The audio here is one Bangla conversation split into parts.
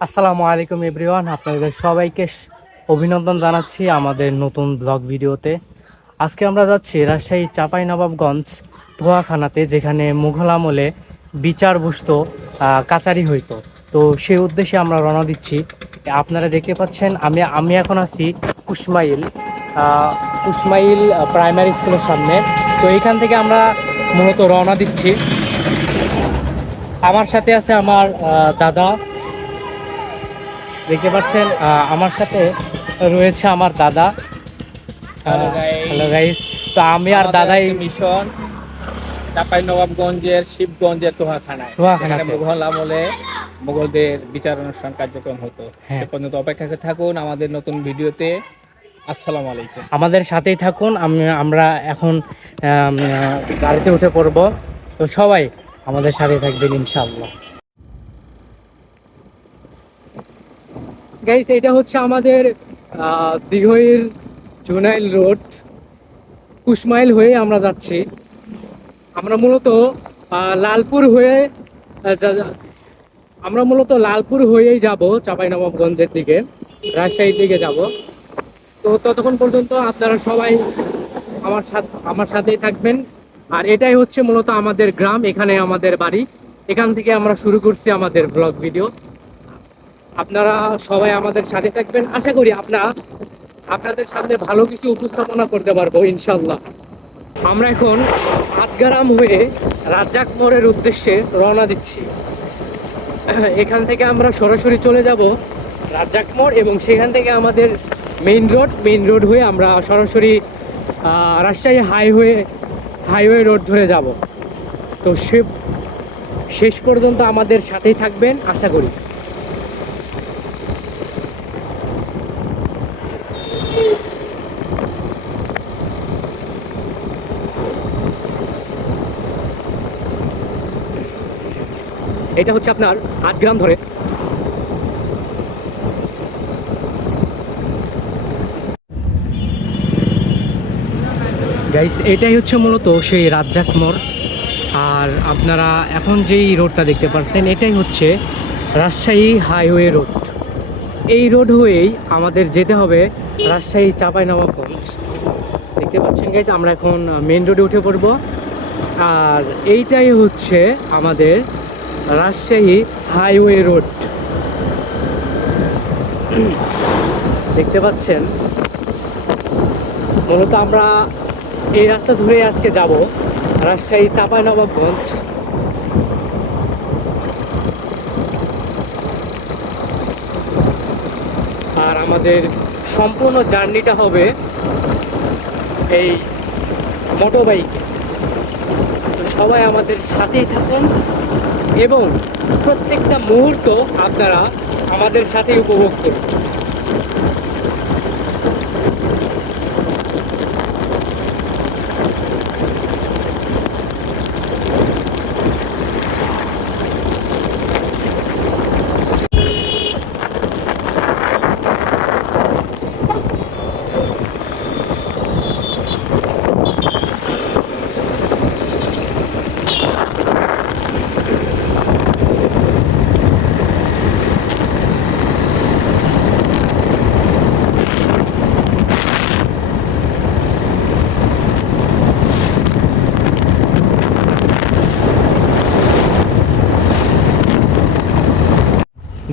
আসসালামু আলাইকুম এভরিওয়ান, আপনাদের সবাইকে অভিনন্দন জানাচ্ছি আমাদের নতুন ব্লগ ভিডিওতে। আজকে আমরা যাচ্ছি রাজশাহী চাঁপাইনবাবগঞ্জ ধোয়াখানাতে, যেখানে মুঘল আমলে বিচার বসতো, কাচারি হইতো। তো সেই উদ্দেশ্যে আমরা রওনা দিচ্ছি। আপনারা দেখতে পাচ্ছেন আমি এখন আছি কুশমাইল কুশমাইল প্রাইমারি স্কুলের সামনে। তো এইখান থেকে আমরা মূলত রওনা দিচ্ছি। আমার সাথে আছে আমার দাদা, দেখতে পাচ্ছেন আমার সাথে রয়েছে আমার দাদা। হ্যালো গাইস, তো আমি আর দাদাই মিশন চাঁপাইনবাবগঞ্জের শিবগঞ্জের তোহাখানায় মুঘল আমলে মুঘলদের বিচার অনুষ্ঠান কার্যক্রম হতো। হ্যাঁ, সে পর্যন্ত অপেক্ষা থাকুন আমাদের নতুন ভিডিওতে। আসসালামু আলাইকুম। আমাদের সাথেই থাকুন। আমরা এখন গাড়িতে উঠে পড়ব। তো সবাই আমাদের সাথে থাকবেন ইনশাআল্লাহ। গাইস, এটা হচ্ছে আমাদের দিঘইর জুনাইল রোড। কুশমাইল হয়ে আমরা যাচ্ছি। আমরা মূলত লালপুর হয়ে লালপুর হয়েই যাব চাঁপাইনবাবগঞ্জের দিকে, রাজশাহীর দিকে যাব। তো ততক্ষণ পর্যন্ত আপনারা সবাই আমার সাথেই থাকবেন। আর এটাই হচ্ছে মূলত আমাদের গ্রাম, এখানে আমাদের বাড়ি। এখান থেকে আমরা শুরু করছি আমাদের ব্লগ ভিডিও। আপনারা সবাই আমাদের সাথে থাকবেন। আশা করি আপনাদের সামনে ভালো কিছু উপস্থাপনা করতে পারবো ইনশাল্লাহ। আমরা এখন আটগ্রাম হয়ে রাজ্জাক মোড়ের উদ্দেশ্যে রওনা দিচ্ছি। এখান থেকে আমরা সরাসরি চলে যাব রাজ্জাক মোড়, এবং সেখান থেকে আমাদের মেইন রোড হয়ে আমরা সরাসরি রাজশাহী হাইওয়ে রোড ধরে যাব। তো শেষ পর্যন্ত আমাদের সাথেই থাকবেন আশা করি। এটা হচ্ছে আপনার 8 গ্রাম ধরে। গাইস, এটাই হচ্ছে মূলত সেই রাজ্জাক মোড়। আর আপনারা এখন যেই রোডটা দেখতে পাচ্ছেন, এটাই হচ্ছে রাজশাহী হাইওয়ে রোড। এই রোড হয়েই আমাদের যেতে হবে রাজশাহী চাঁপাইনবাবগঞ্জ। দেখতে পাচ্ছেন গাইস, আমরা এখন মেন রোডে উঠে পড়ব। আর এইটাই হচ্ছে আমাদের রাজশাহী হাইওয়ে রোড। দেখতে পাচ্ছেন, মূলত আমরা এই রাস্তা ধরে আজকে যাব রাজশাহী চাঁপাইনবাবগঞ্জ। আর আমাদের সম্পূর্ণ জার্নিটা হবে এই মোটর বাইকে। তো সবাই আমাদের সাথেই থাকুন এবং প্রত্যেকটা মুহূর্ত আপনারা আমাদের সাথেই উপভোগ করুন।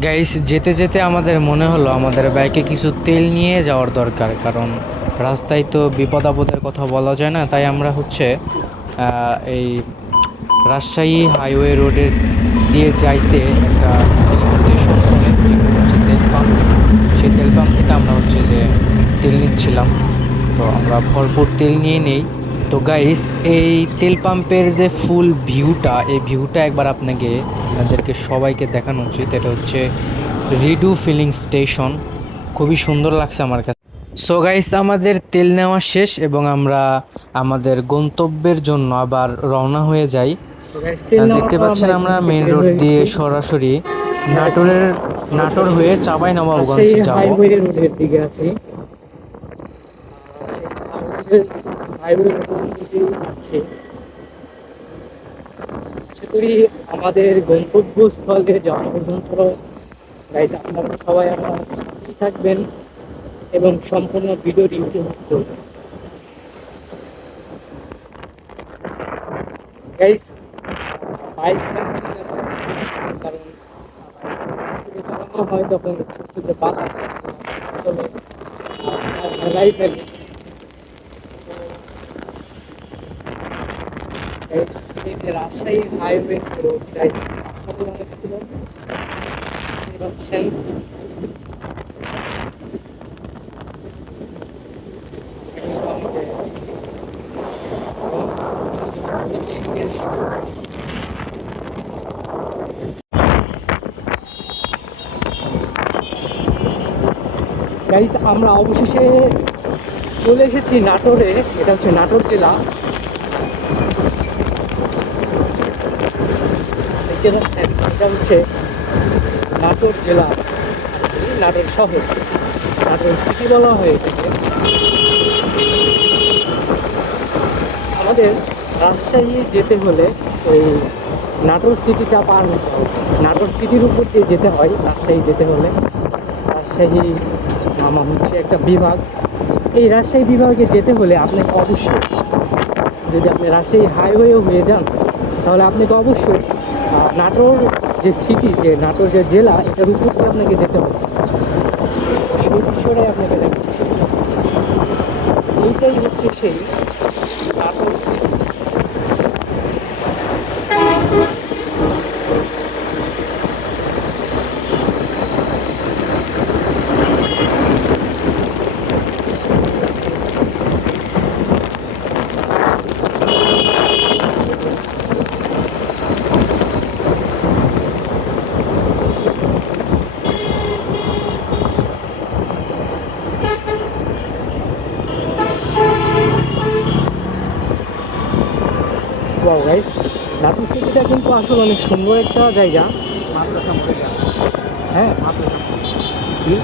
গাইস, যেতে যেতে আমাদের মনে হলো আমাদের বাইকে কিছু তেল নিয়ে যাওয়ার দরকার, কারণ রাস্তায় তো বিপদ আপদের কথা বলা যায় না। তাই আমরা এই রাজশাহী হাইওয়ে রোডের দিয়ে যাইতে একটা স্টেশন করে তেল পাম্প, সেই তেল পাম্প থেকে আমরা যে তেল নিচ্ছিলাম। তো আমরা ভরপুর তেল নিয়ে নেই। তো গাইস, এই তেল পাম্পের যে ফুল ভিউটা, এই ভিউটা একবার আপনাদেরকে সবাইকে দেখানো উচিত। এটা হচ্ছে রিডু ফিলিং স্টেশন, খুবই সুন্দর লাগছে আমার কাছে। সো গাইস, আমাদের তেল নেওয়া শেষ এবং আমরা আমাদের গন্তব্যের জন্য আবার রওনা হয়ে যাই। দেখতে পাচ্ছেন আমরা মেইন রোড দিয়ে সরাসরি নাটোর হয়ে চাঁপাইনবাবগঞ্জ যাব। রোডের দিকে আছি। হাইওয়ে আছে। করি আমাদের গন্তব্যস্থলে যাওয়া পর্যন্ত গাইস আপনারা সবাই আমার সাথেই থাকবেন এবং সম্পূর্ণ ভিডিওটি উপভোগ করবেন। গাইস বাইক কারণ স্পিডে চালানো হয় তখন একটু যে বাধা আসলে হেলাই ফেলে। Guys, এই যে রাজশাহী হাইওয়ে রোডটাই আসলে অনেক সুন্দর দেখতে পাচ্ছেন। গাইস আমরা অবশেষে চলে এসেছি নাটোরে। এটা হচ্ছে নাটোর জেলা, দেখতে পাচ্ছেন এটা হচ্ছে নাটোর জেলা, নাটোর শহর, নাটোর সিটি বলা হয় এটাকে। আমাদের রাজশাহী যেতে হলে এই নাটোর সিটিটা পার হতে হয়, নাটোর সিটির উপর দিয়ে যেতে হয় রাজশাহী যেতে হলে। রাজশাহী আমার হচ্ছে একটা বিভাগ, এই রাজশাহী বিভাগে যেতে হলে আপনাকে অবশ্যই, যদি আপনি রাজশাহী হাইওয়েও হয়ে যান তাহলে আপনাকে অবশ্যই নাটোর যে সিটি, যে নাটোর যে জেলা, এটার উপর দিয়ে আপনাকে যেতে হবে। সেই বিষয়টাই আপনাকে দেখাচ্ছি, এইটাই হচ্ছে সেই Natore city. Wow guys, Natore সিটিটা কিন্তু আসলে অনেক সুন্দর একটা জায়গা। হ্যাঁ, কি?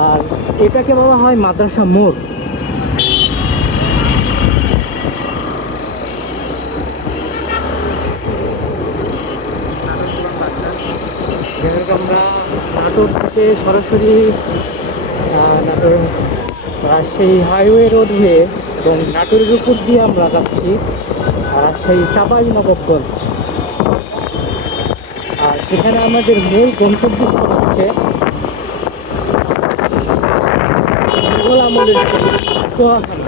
আর এটাকে বলা হয় মাদ্রাসা মোড়। যেহেতু আমরা নাটোর থেকে সরাসরি নাটোর রাজশাহী হাইওয়ে রোড হয়ে এবং নাটোরের উপর দিয়ে আমরা যাচ্ছি রাজশাহী চাঁপাইনবাবগঞ্জ। আর সেখানে আমাদের মূল গন্তব্যস্থল হচ্ছে মুঘল আমলের সেই দোয়াখানা।